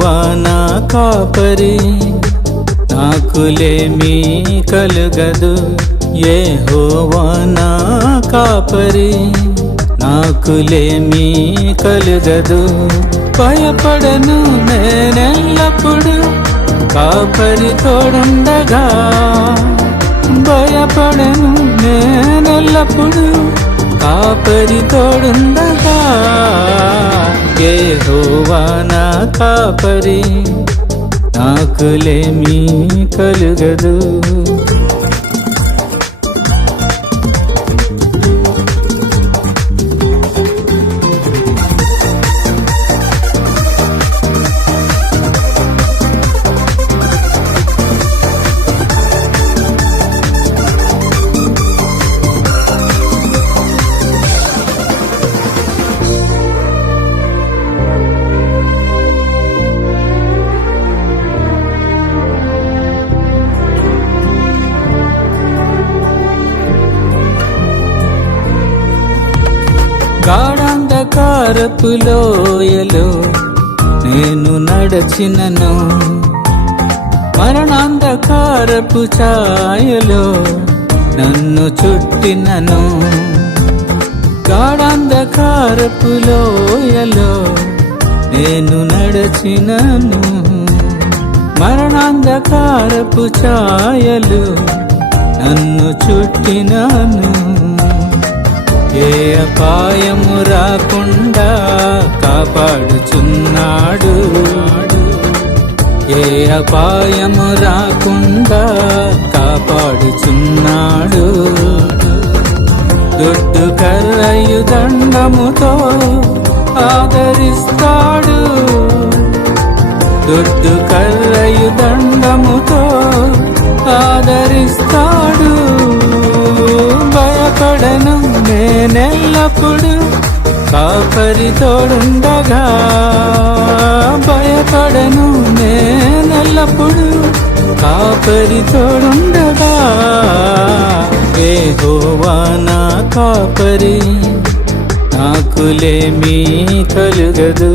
యెహోవా నా కాపరి, నాకులేమీ కలుగదు. యెహోవా నా కాపరి, నాకులేమీ కలుగదు. భయపడను నేనెల్లప్పుడు, కాపరి తోడుండగా. భయపడను నేనెల్లప్పుడు, కాపరి తోడుండగా. యెహోవా నా కాపరి, నాకులేమీ కలుగదు. గాఢాంధకారపు లోయలో నేను నడచినను, మరణాంధకారపు ఛాయలో నన్ను చుట్టినను. గాఢాంధకారపు లోయలో నేను నడచినను, మరణాంధకారపు ఛాయలు నన్ను చుట్టినను. ఏ అపాయము రాకుండా కాపాడుచున్నాడు, ఏ అపాయము రాకుండా కాపాడుచున్నాడు. దుడ్డు కర్రయు దండముతో ఆదరిస్తాడు, దుడ్డు కర్రయు దండముతో ఆదరిస్తాడు. భయపడను నేనెల్లప్పుడు, కాపరి తోడుండగా. భయపడను నేనెల్లప్పుడు, కాపరి తోడుండగా. యెహోవా నా కాపరి, నాకులేమీ కలుగదు.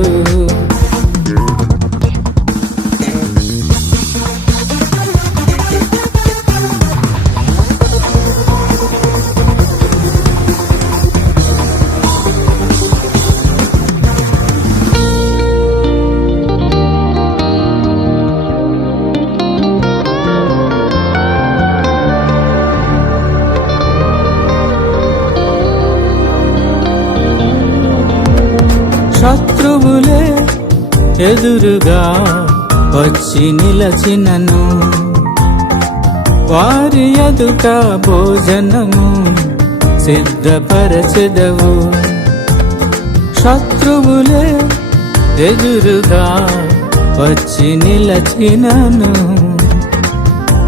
శత్రువులే ఎదురుగా వచ్చి నిలచినను, వారి ఎదుట భోజనము సిద్ధపరచెదవు. శత్రువులే ఎదురుగా వచ్చి నిలచినను,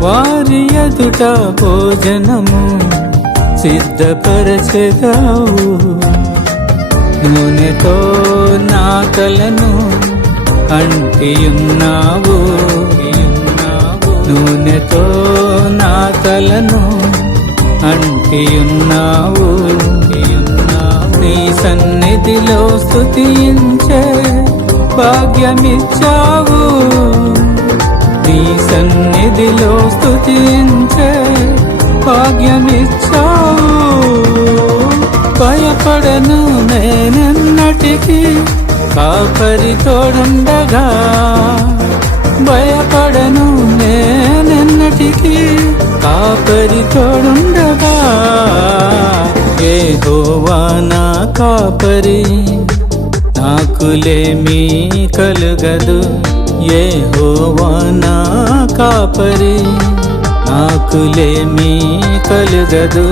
వారి ఎదుట భోజనము సిద్ధపరచెదవు. నూనెతో నా తలను అంటియున్నావు, నూనెతో నా తలను అంటియున్నావు. నీ సన్నిధిలో స్తుతించే భాగ్యమిచ్చావు, నీ సన్నిధిలో స్తుతించే భాగ్యమిచ్చావు. భయపడను నేనెన్నటికీ, కాపరి తోడుండగా. భయపడను నేనెన్నటికీ, కాపరి తోడుండగా. యెహోవా నా కాపరి, నాకులేమీ కలుగదు. యెహోవా నా కాపరి, నాకులేమీ కలుగదు.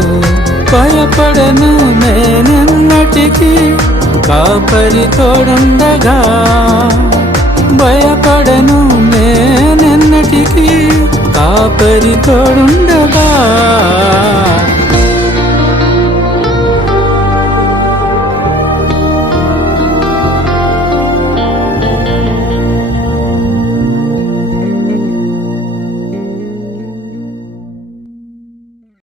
భయపడను నేనెన్నటికీ, కాపరి తోడుండగా. భయపడను నేనెన్నటికీ, కాపరి తోడుండగా.